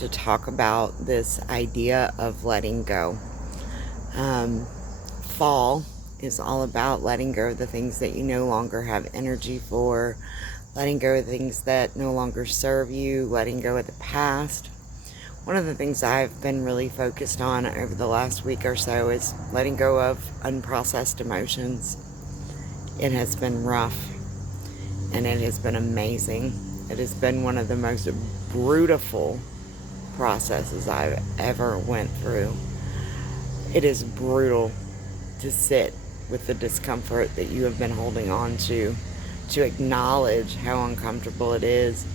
To talk about this idea of letting go. Um, Fall is all about letting go of the things that you no longer have energy for, letting go of things that no longer serve you, letting go of the past. One of the things I've been really focused on over the last week or so is letting go of unprocessed emotions. It has been rough and it has been amazing. It has been one of the most brutal processes I've ever went through. It is brutal to sit with the discomfort that you have been holding on to acknowledge how uncomfortable it is,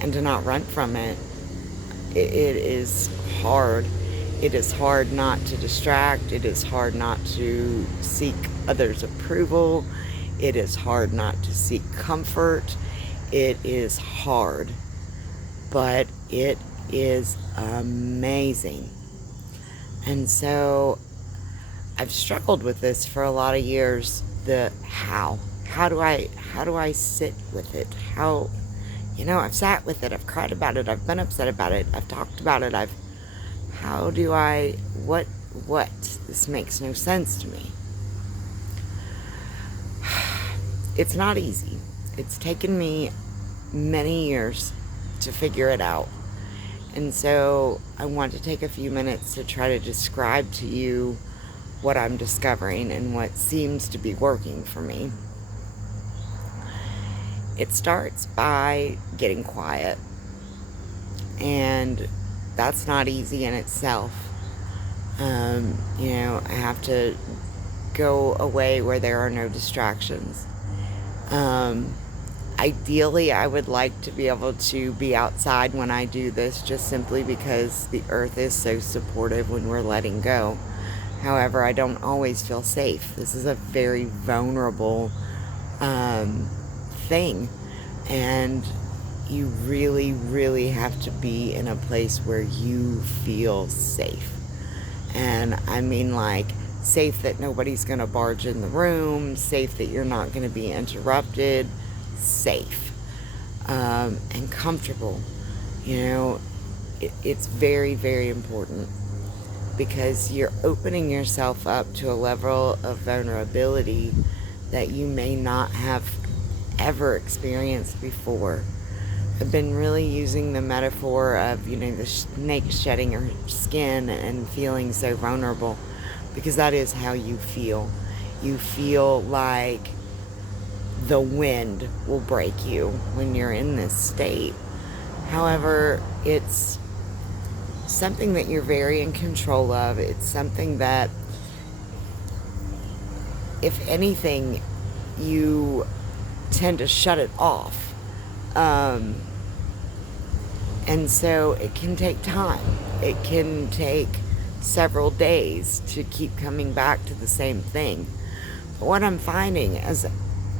and to not run from it. It is hard. It is hard not to distract. It is hard not to seek others' approval. It is hard not to seek comfort. It is hard, but it is amazing. And so I've struggled with this for a lot of years. The how do I sit with it? I've sat with it, I've cried about it, I've been upset about it, I've talked about it, how do I what this makes no sense to me. It's not easy. It's taken me many years to figure it out. And so I want to take a few minutes to try to describe to you what I'm discovering and what seems to be working for me. It starts by getting quiet. And that's not easy in itself. I have to go away where there are no distractions. Ideally, I would like to be able to be outside when I do this, just simply because the earth is so supportive when we're letting go. However, I don't always feel safe. This is a very vulnerable thing, and you really, really have to be in a place where you feel safe. And I mean, like, safe that nobody's going to barge in the room, safe that you're not going to be interrupted, safe and comfortable. It's very, very important, because you're opening yourself up to a level of vulnerability that you may not have ever experienced before. I've been really using the metaphor of, the snake shedding her skin and feeling so vulnerable, because that is how you feel. You feel like the wind will break you when you're in this state. However, it's something that you're very in control of. It's something that, if anything, you tend to shut it off. And so it can take time. It can take several days to keep coming back to the same thing. But what I'm finding is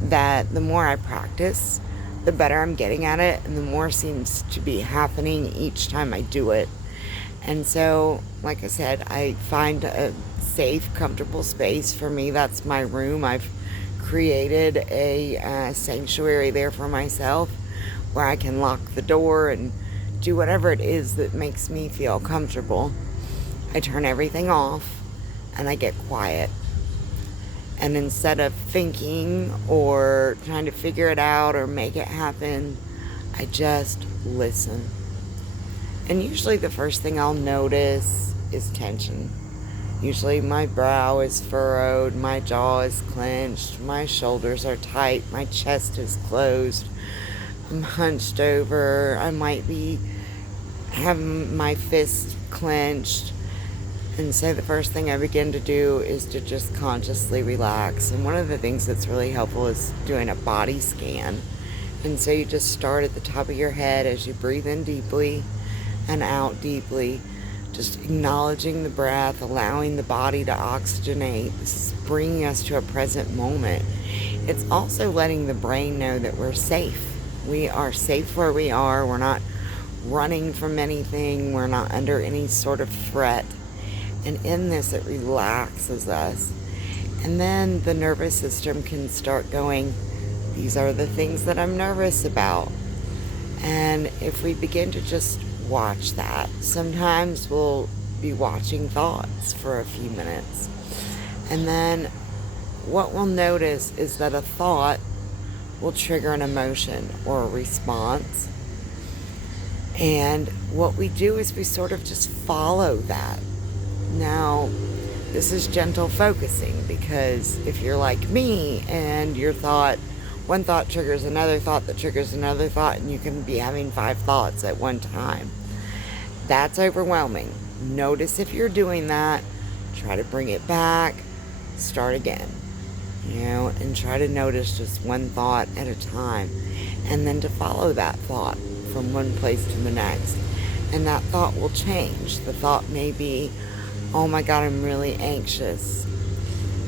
that the more I practice, the better I'm getting at it, and the more seems to be happening each time I do it. And so, like I said, I find a safe, comfortable space. For me, that's my room. I've created a sanctuary there for myself, where I can lock the door and do whatever it is that makes me feel comfortable. I turn everything off and I get quiet. And instead of thinking or trying to figure it out or make it happen, I just listen. And usually the first thing I'll notice is tension. Usually my brow is furrowed, my jaw is clenched, my shoulders are tight, my chest is closed, I'm hunched over, I might be having my fist clenched. And so the first thing I begin to do is to just consciously relax. And one of the things that's really helpful is doing a body scan. And so you just start at the top of your head as you breathe in deeply and out deeply, just acknowledging the breath, allowing the body to oxygenate. This is bringing us to a present moment. It's also letting the brain know that we're safe. We are safe where we are. We're not running from anything. We're not under any sort of threat. And in this, it relaxes us. And then the nervous system can start going, these are the things that I'm nervous about. And if we begin to just watch that. Sometimes we'll be watching thoughts for a few minutes. And then what we'll notice is that a thought will trigger an emotion or a response. And what we do is we sort of just follow that. Now, this is gentle focusing, because if you're like me and one thought triggers another thought that triggers another thought, and you can be having 5 thoughts at one time, that's overwhelming. Notice if you're doing that, try to bring it back, start again, and try to notice just one thought at a time, and then to follow that thought from one place to the next. And that thought will change. The thought may be, oh my God, I'm really anxious.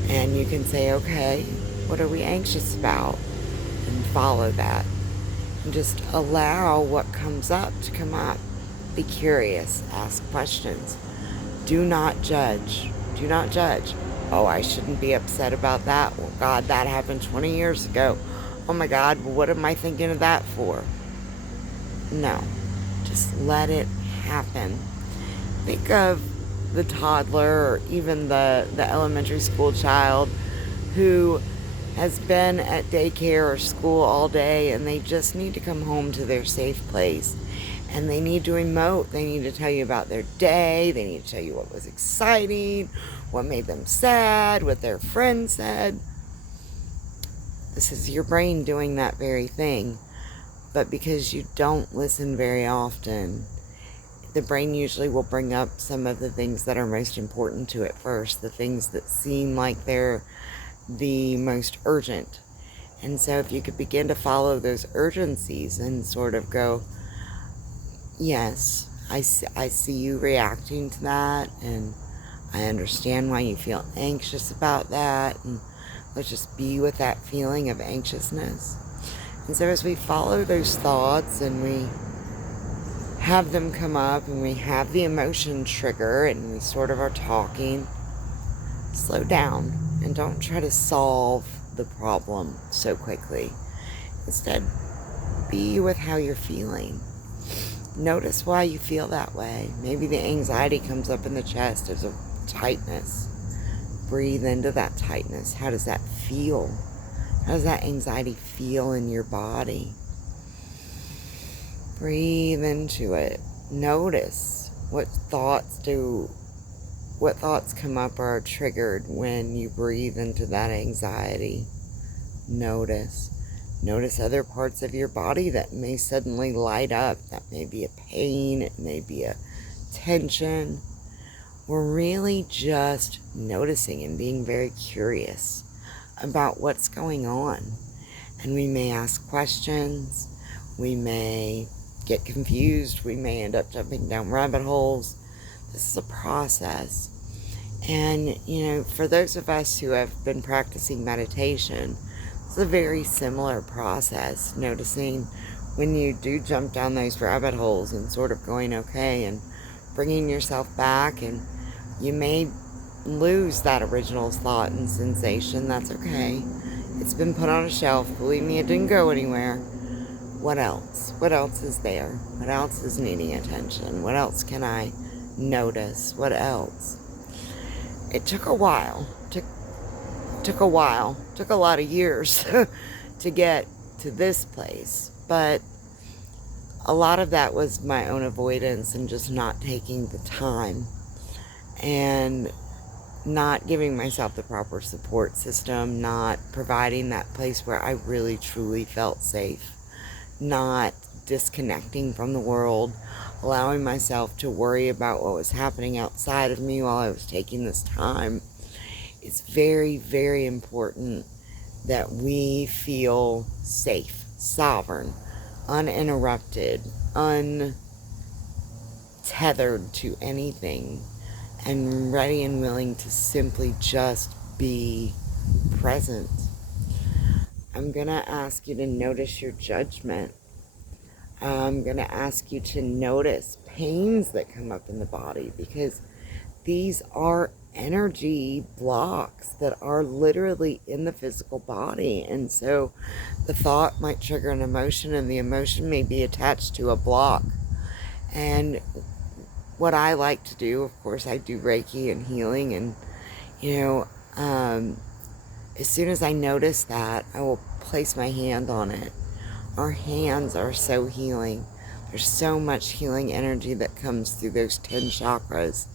And you can say, okay, what are we anxious about? And follow that. And just allow what comes up to come up. Be curious. Ask questions. Do not judge. Do not judge. Oh, I shouldn't be upset about that. Well, God, that happened 20 years ago. Oh my God, well, what am I thinking of that for? No. Just let it happen. Think of the toddler, or even the elementary school child who has been at daycare or school all day, and they just need to come home to their safe place. And they need to emote. They need to tell you about their day. They need to tell you what was exciting, what made them sad, what their friend said. This is your brain doing that very thing. But because you don't listen very often, the brain usually will bring up some of the things that are most important to it first, the things that seem like they're the most urgent. And so if you could begin to follow those urgencies and sort of go, yes, I see you reacting to that, and I understand why you feel anxious about that, and let's just be with that feeling of anxiousness. And so as we follow those thoughts and we have them come up and we have the emotion trigger and we sort of are talking, slow down and don't try to solve the problem so quickly. Instead, be with how you're feeling. Notice why you feel that way. Maybe the anxiety comes up in the chest. There's a tightness. Breathe into that tightness. How does that feel? How does that anxiety feel in your body? Breathe into it. Notice what thoughts come up or are triggered when you breathe into that anxiety. Notice. Notice other parts of your body that may suddenly light up. That may be a pain. It may be a tension. We're really just noticing and being very curious about what's going on. And we may ask questions. We may get confused. We may end up jumping down rabbit holes. This is a process. And, for those of us who have been practicing meditation, it's a very similar process. Noticing when you do jump down those rabbit holes and sort of going, okay, and bringing yourself back, and you may lose that original thought and sensation. That's okay. It's been put on a shelf. Believe me, it didn't go anywhere. What else? What else is there? What else is needing attention? What else can I notice? What else? It took a while. Took a lot of years to get to this place. But a lot of that was my own avoidance and just not taking the time and not giving myself the proper support system, not providing that place where I really truly felt safe, not disconnecting from the world, allowing myself to worry about what was happening outside of me while I was taking this time. It's very, very important that we feel safe, sovereign, uninterrupted, untethered to anything, and ready and willing to simply just be present. I'm going to ask you to notice your judgment. I'm going to ask you to notice pains that come up in the body, because these are energy blocks that are literally in the physical body. And so the thought might trigger an emotion, and the emotion may be attached to a block. And what I like to do, of course, I do Reiki and healing, and, you know, as soon as I notice that, I will place my hand on it. Our hands are so healing. There's so much healing energy that comes through those 10 chakras.